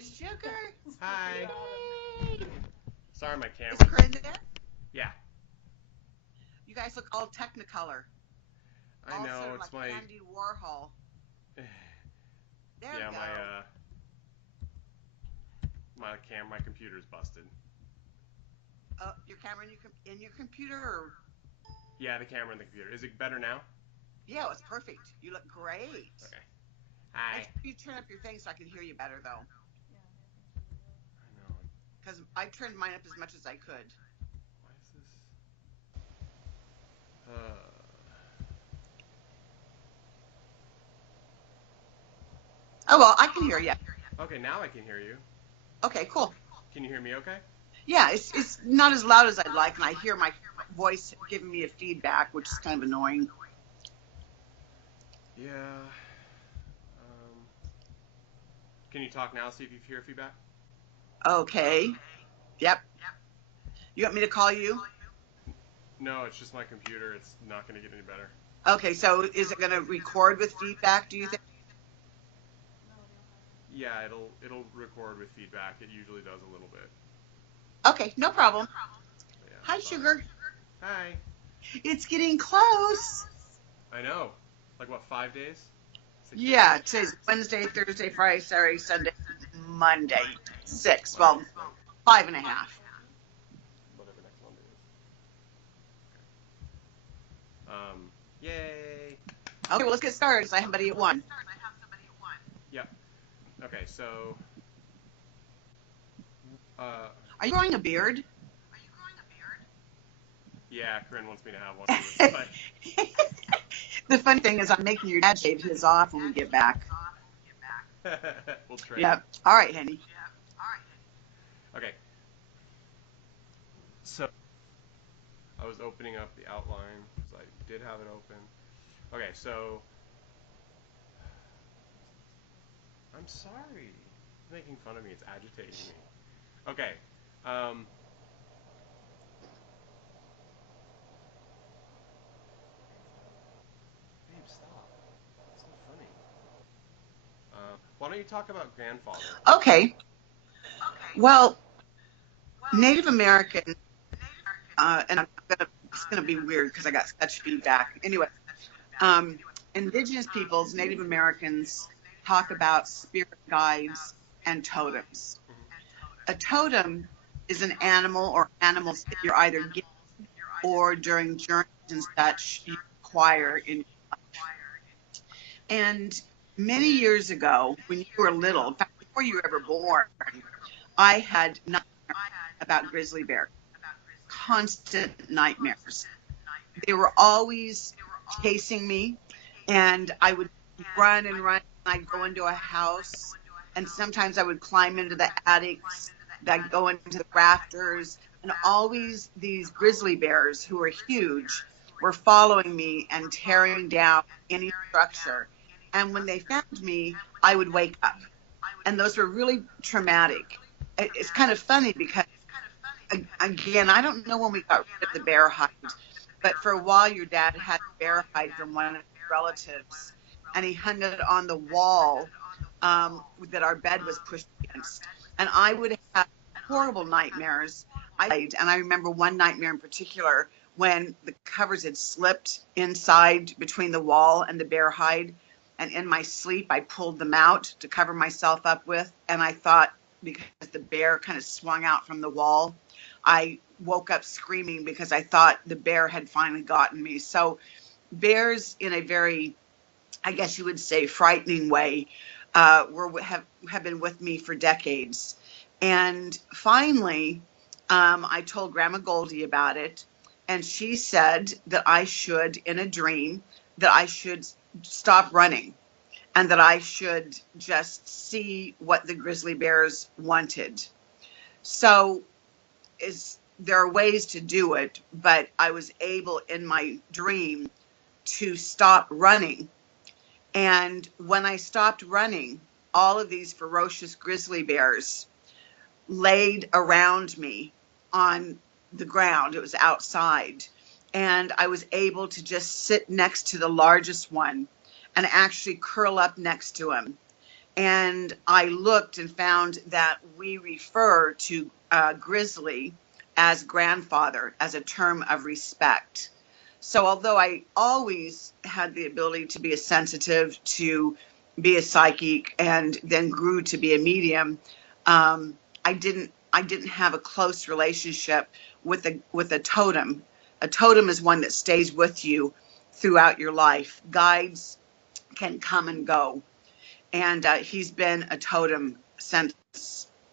Sugar. Hi. Yay. Sorry, my Is camera. Corinne there? Yeah, You guys look all Technicolor, I all sort know. of like It's my Andy Warhol. There we yeah, go. my computer's busted. Your camera in your computer? Or... Yeah, the camera in the computer. Is it better now? Yeah, it's perfect. You look great. Okay. Make Hi. sure you turn up your thing so I can hear you better, though, I know. because I turned mine up as much as I could. Why is this? Oh well, I can hear you. Okay, now I can hear you. Okay, cool. Can you hear me? Okay. Yeah, it's not as loud as I'd like, and I hear my voice giving me a feedback, which is kind of annoying. Yeah. Can you talk now? See if you hear feedback. Okay. Yep. You want me to call you? No, it's just my computer. It's not going to get any better. Okay, so is it going to record with feedback, do you think? Yeah, it'll record with feedback. It usually does a little bit. Okay, no problem. But yeah, Hi, sorry. sugar. Hi. It's getting close. I know. Like what? 5 days? 6 days? Yeah, today's Wednesday, Thursday, Friday, Saturday, Sunday, Monday. Six. Monday. Well, 5.5. Whatever next Monday is. Yay. Okay, well, let's get started because I have somebody at 1. Yep. Okay, so uh Are you growing a beard? yeah, Corinne wants me to have one on this side. The funny thing is I'm making your dad shave his off when we get back. We'll trade. Yep. All right, honey. Okay. So I was opening up the outline because I did have it open. Okay, so I'm sorry. It's making fun of me. It's agitating me. Okay. Um, Babe, stop. It's not funny. Why don't you talk about grandfather? Okay. Well, Native American, and it's gonna be weird because I got such feedback. Anyway, um, Indigenous peoples, Native Americans, talk about spirit guides and totems. A totem is an animal or animals that you're either given or during journeys and such you acquire in. And many years ago, when you were little, in fact, before you were ever born, I had nightmares about grizzly bears, constant nightmares. They were always chasing me, and I would run and run. And I'd go into a house, and sometimes I would climb into the attics, I'd go into the rafters, and always these grizzly bears who were huge were following me and tearing down any structure. And when they found me, I would wake up. And those were really traumatic. It's kind of funny because, again, I don't know when we got rid of the bear hide, but for a while, your dad had bear hide from one of his relatives, and he hung it on the wall that our bed was pushed against. And I would have horrible nightmares. And I remember one nightmare in particular when the covers had slipped inside between the wall and the bear hide. And in my sleep, I pulled them out to cover myself up with. And I thought, because the bear kind of swung out from the wall, I woke up screaming because I thought the bear had finally gotten me. So bears, in a very, I guess you would say, frightening way, have been with me for decades. And finally, I told Grandma Goldie about it, and she said that I should, in a dream, that I should stop running and that I should just see what the grizzly bears wanted. So there are ways to do it, but I was able in my dream to stop running. And when I stopped running, all of these ferocious grizzly bears laid around me on the ground. It was outside. And I was able to just sit next to the largest one and actually curl up next to him. And I looked and found that we refer to Grizzly as grandfather as a term of respect. So although I always had the ability to be a sensitive, to be a psychic, and then grew to be a medium, I didn't have a close relationship with a totem. A totem is one that stays with you throughout your life. Guides can come and go, and he's been a totem since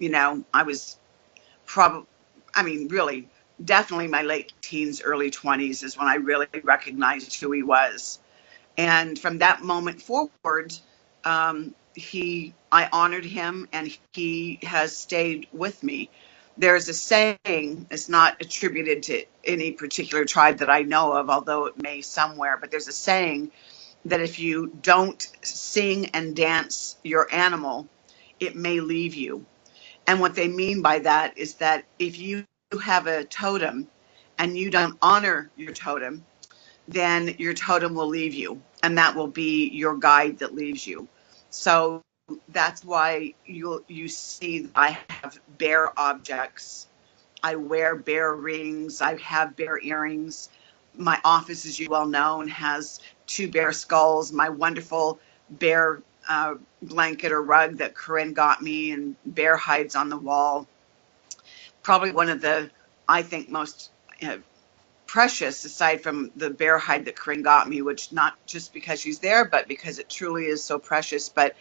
I was probably, I mean, really, definitely my late teens, early 20s is when I really recognized who he was. And from that moment forward, I honored him, and he has stayed with me. There's a saying, it's not attributed to any particular tribe that I know of, although it may somewhere, but there's a saying that if you don't sing and dance your animal, it may leave you. And what they mean by that is that if you have a totem and you don't honor your totem, then your totem will leave you, and that will be your guide that leaves you. So that's why you see that I have bear objects. I wear bear rings. I have bear earrings. My office, as you well know, has two bear skulls. My wonderful bear blanket or rug that Corinne got me, and bear hides on the wall. Probably one of the, I think, most precious, aside from the bear hide that Corinne got me, which not just because she's there, but because it truly is so precious. But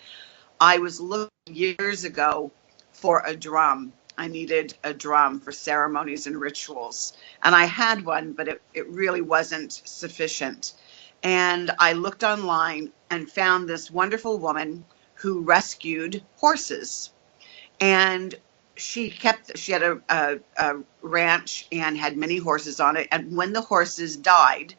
I was looking years ago for a drum. I needed a drum for ceremonies and rituals. And I had one, but it really wasn't sufficient. And I looked online and found this wonderful woman who rescued horses. And she had a ranch and had many horses on it. And when the horses died,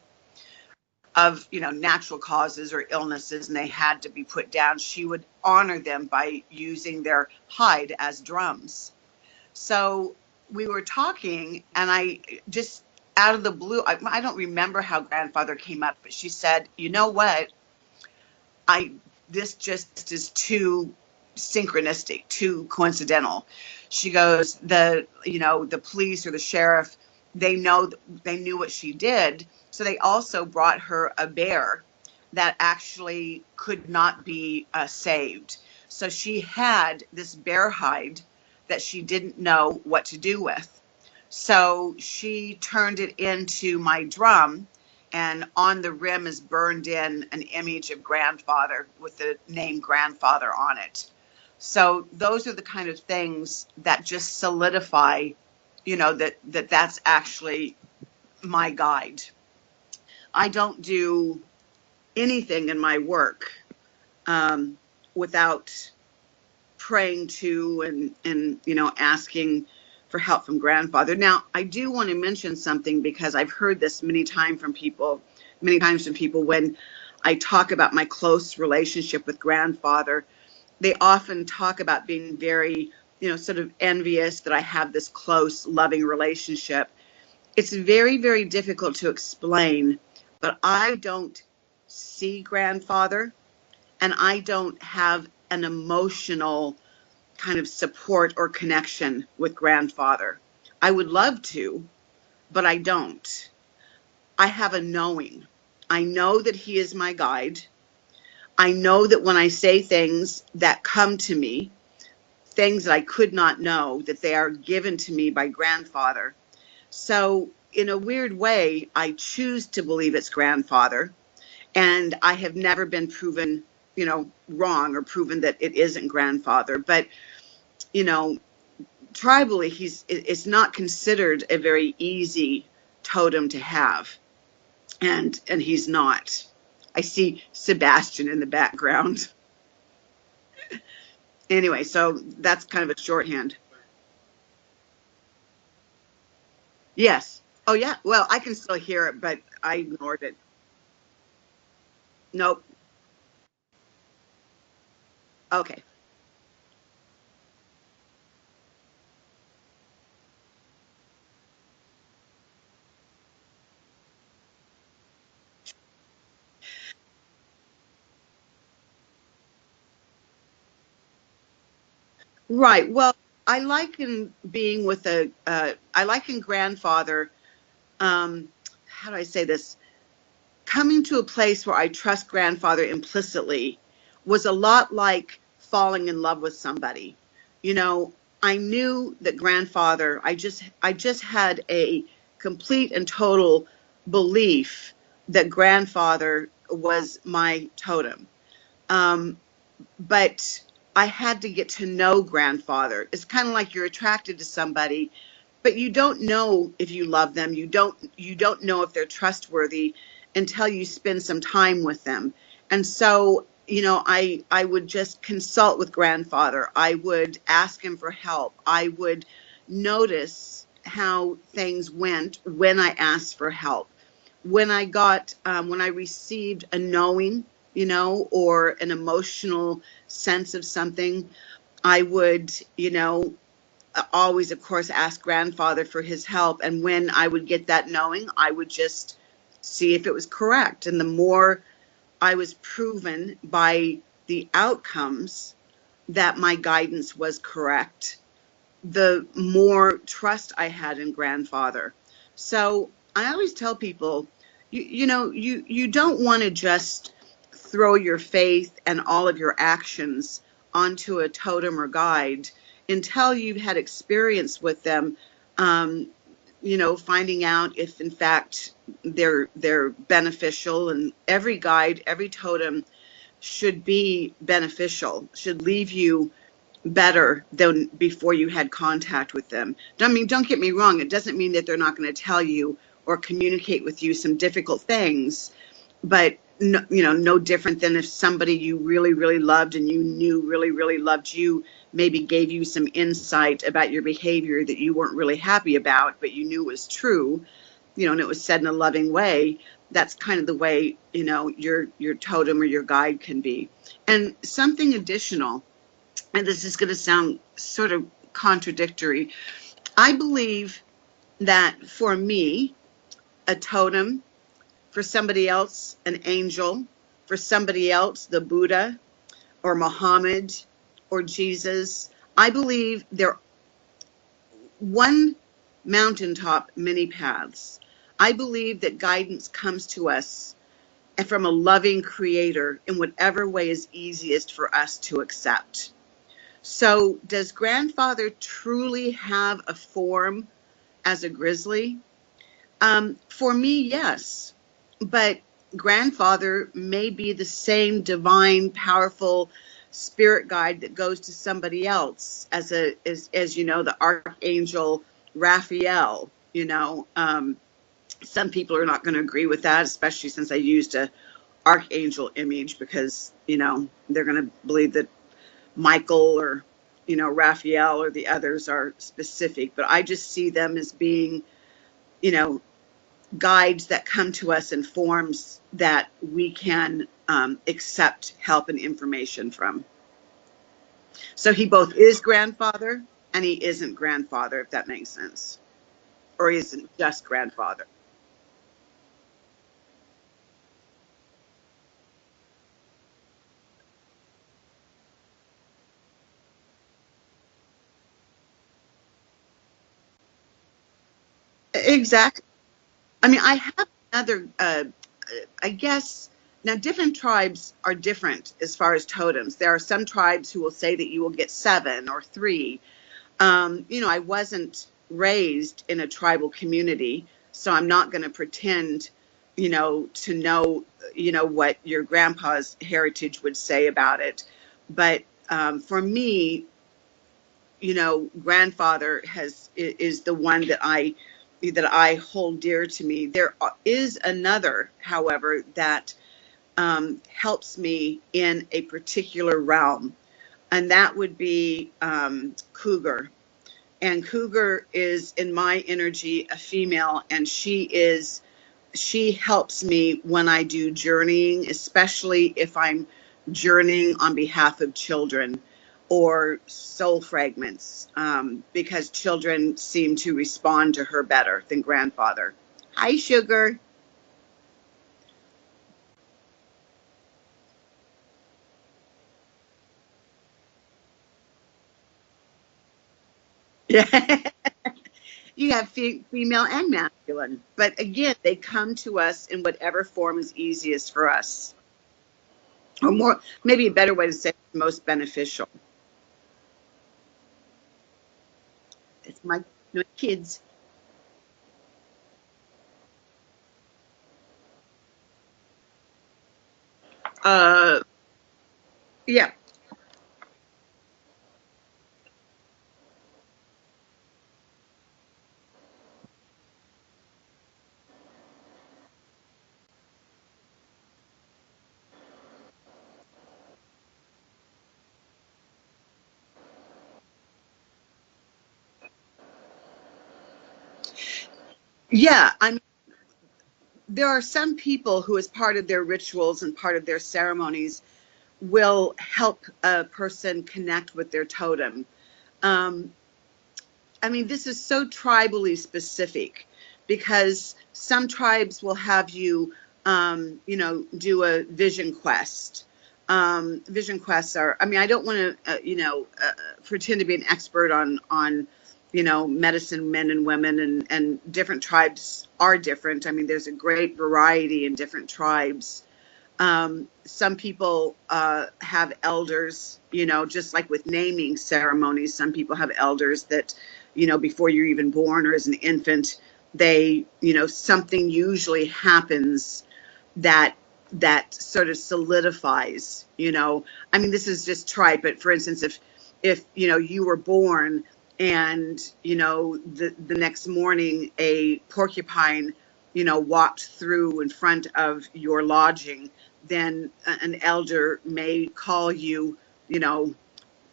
of natural causes or illnesses, and they had to be put down, she would honor them by using their hide as drums. So we were talking, and I just, out of the blue, I don't remember how grandfather came up, but she said, you know what, I this just is too synchronistic, too coincidental. She goes, the police or the sheriff, they know they knew what she did, so they also brought her a bear that actually could not be saved. So she had this bear hide that she didn't know what to do with. So she turned it into my drum, and on the rim is burned in an image of grandfather with the name grandfather on it. So those are the kind of things that just solidify, that's actually my guide. I don't do anything in my work um, without praying to and asking for help from grandfather. Now, I do want to mention something, because I've heard this many times from people when I talk about my close relationship with grandfather. They often talk about being very, sort of envious that I have this close, loving relationship. It's very, very difficult to explain, but I don't see grandfather, and I don't have an emotional kind of support or connection with grandfather. I would love to, but I don't. I have a knowing. I know that he is my guide. I know that when I say things that come to me, things that I could not know, that they are given to me by grandfather. So, in a weird way, I choose to believe it's grandfather. And I have never been proven, wrong, or proven that it isn't grandfather. But, you know, tribally, it's not considered a very easy totem to have, and he's not. I see Sebastian in the background. Anyway, so that's kind of a shorthand. Yes. Oh yeah. Well, I can still hear it, but I ignored it. Nope. Okay. Right. Well, I liken being with I liken grandfather, how do I say this? Coming to a place where I trust grandfather implicitly was a lot like falling in love with somebody. You know, I knew that grandfather, I just had a complete and total belief that grandfather was my totem. Um, but I had to get to know grandfather. It's kind of like you're attracted to somebody, but you don't know if you love them. You don't know if they're trustworthy until you spend some time with them. And so, I would just consult with grandfather. I would ask him for help. I would notice how things went when I asked for help. When I received a knowing, or an emotional sense of something, I would, always, of course, ask grandfather for his help. And when I would get that knowing, I would just see if it was correct. And the more I was proven by the outcomes that my guidance was correct, the more trust I had in grandfather. So I always tell people, you don't want to just throw your faith and all of your actions onto a totem or guide until you've had experience with them. Um, finding out if in fact they're beneficial. And every guide, every totem should be beneficial, should leave you better than before you had contact with them. I mean, don't get me wrong, it doesn't mean that they're not going to tell you or communicate with you some difficult things, but no, no different than if somebody you really, really loved and you knew really, really loved you maybe gave you some insight about your behavior that you weren't really happy about, but you knew was true, and it was said in a loving way. That's kind of the way, your totem or your guide can be. And something additional, and this is going to sound sort of contradictory. I believe that for me, a totem, for somebody else, an angel, for somebody else, the Buddha or Muhammad or Jesus, I believe they're one mountaintop, many paths. I believe that guidance comes to us from a loving creator in whatever way is easiest for us to accept. So, does grandfather truly have a form as a grizzly? For me, yes. But grandfather may be the same divine, powerful spirit guide that goes to somebody else as the archangel Raphael. Some people are not going to agree with that, especially since I used a archangel image, because they're going to believe that Michael or Raphael or the others are specific, but I just see them as being, you know, guides that come to us in forms that we can accept help and information from. So he both is grandfather and he isn't grandfather, if that makes sense, or he isn't just grandfather. Exactly. I mean, I have another, I guess, now different tribes are different as far as totems. There are some tribes who will say that you will get seven or three. I wasn't raised in a tribal community, so I'm not going to pretend, to know, what your grandpa's heritage would say about it. But for me, grandfather is the one that I hold dear to me. There is another, however, that helps me in a particular realm, and that would be Cougar. And Cougar is, in my energy, a female, and she helps me when I do journeying, especially if I'm journeying on behalf of children or soul fragments, because children seem to respond to her better than grandfather. Hi, Sugar. You have female and masculine, but again, they come to us in whatever form is easiest for us, or more, maybe a better way to say it, most beneficial. It's my kids. Uh, yeah, yeah. I mean, there are some people who, as part of their rituals and part of their ceremonies, will help a person connect with their totem. Um, I mean, this is so tribally specific because some tribes will have you, do a vision quest. Vision quests are, I mean, I don't want to, pretend to be an expert on medicine, men and women, and different tribes are different. I mean, there's a great variety in different tribes. Some people have elders, just like with naming ceremonies, some people have elders that, before you're even born or as an infant, something usually happens that sort of solidifies, I mean, this is just trite, but for instance, if you were born and the next morning a porcupine walked through in front of your lodging, then an elder may call you,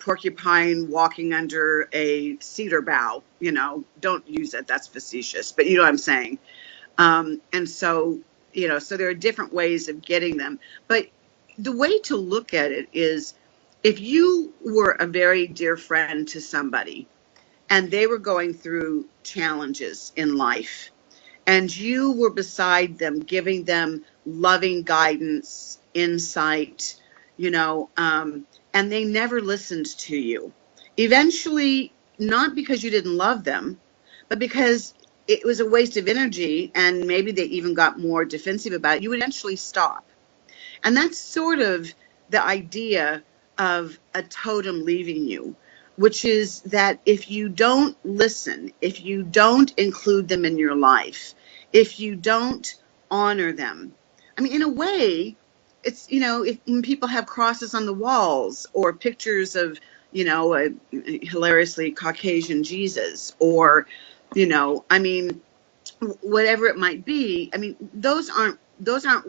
porcupine walking under a cedar bough. Don't use it, that's facetious, but you know what I'm saying. And so, so there are different ways of getting them. But the way to look at it is, if you were a very dear friend to somebody and they were going through challenges in life, and you were beside them, giving them loving guidance, insight, and they never listened to you. Eventually, not because you didn't love them, but because it was a waste of energy and maybe they even got more defensive about it, you would eventually stop. And that's sort of the idea of a totem leaving you, which is that if you don't listen, if you don't include them in your life, if you don't honor them, I mean, in a way, it's, when people have crosses on the walls or pictures of, a hilariously Caucasian Jesus, or, I mean, whatever it might be. I mean, those aren't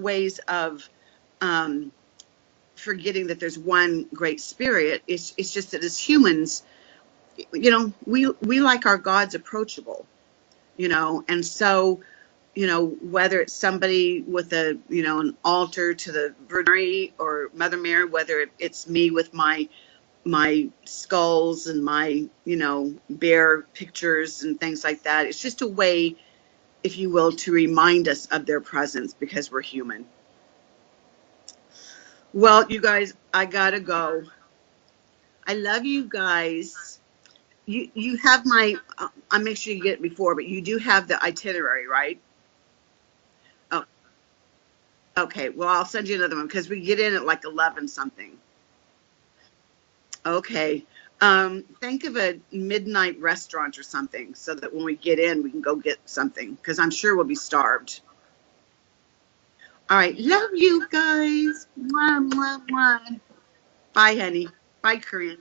ways of um, forgetting that there's one great spirit. It's just that as humans, we like our gods approachable, and so, whether it's somebody with an altar to the Virgin Mary or Mother Mary, whether it's me with my skulls and my, bear pictures and things like that. It's just a way, if you will, to remind us of their presence because we're human. Well, you guys, I gotta go. I love you guys. You have my. I make sure you get it before, but you do have the itinerary, right? Oh, okay. Well, I'll send you another one because we get in at like 11 something. Okay. Think of a midnight restaurant or something so that when we get in, we can go get something because I'm sure we'll be starved. All right. Love you guys. Mwah, mwah, mwah. Bye, honey. Bye, Corinne.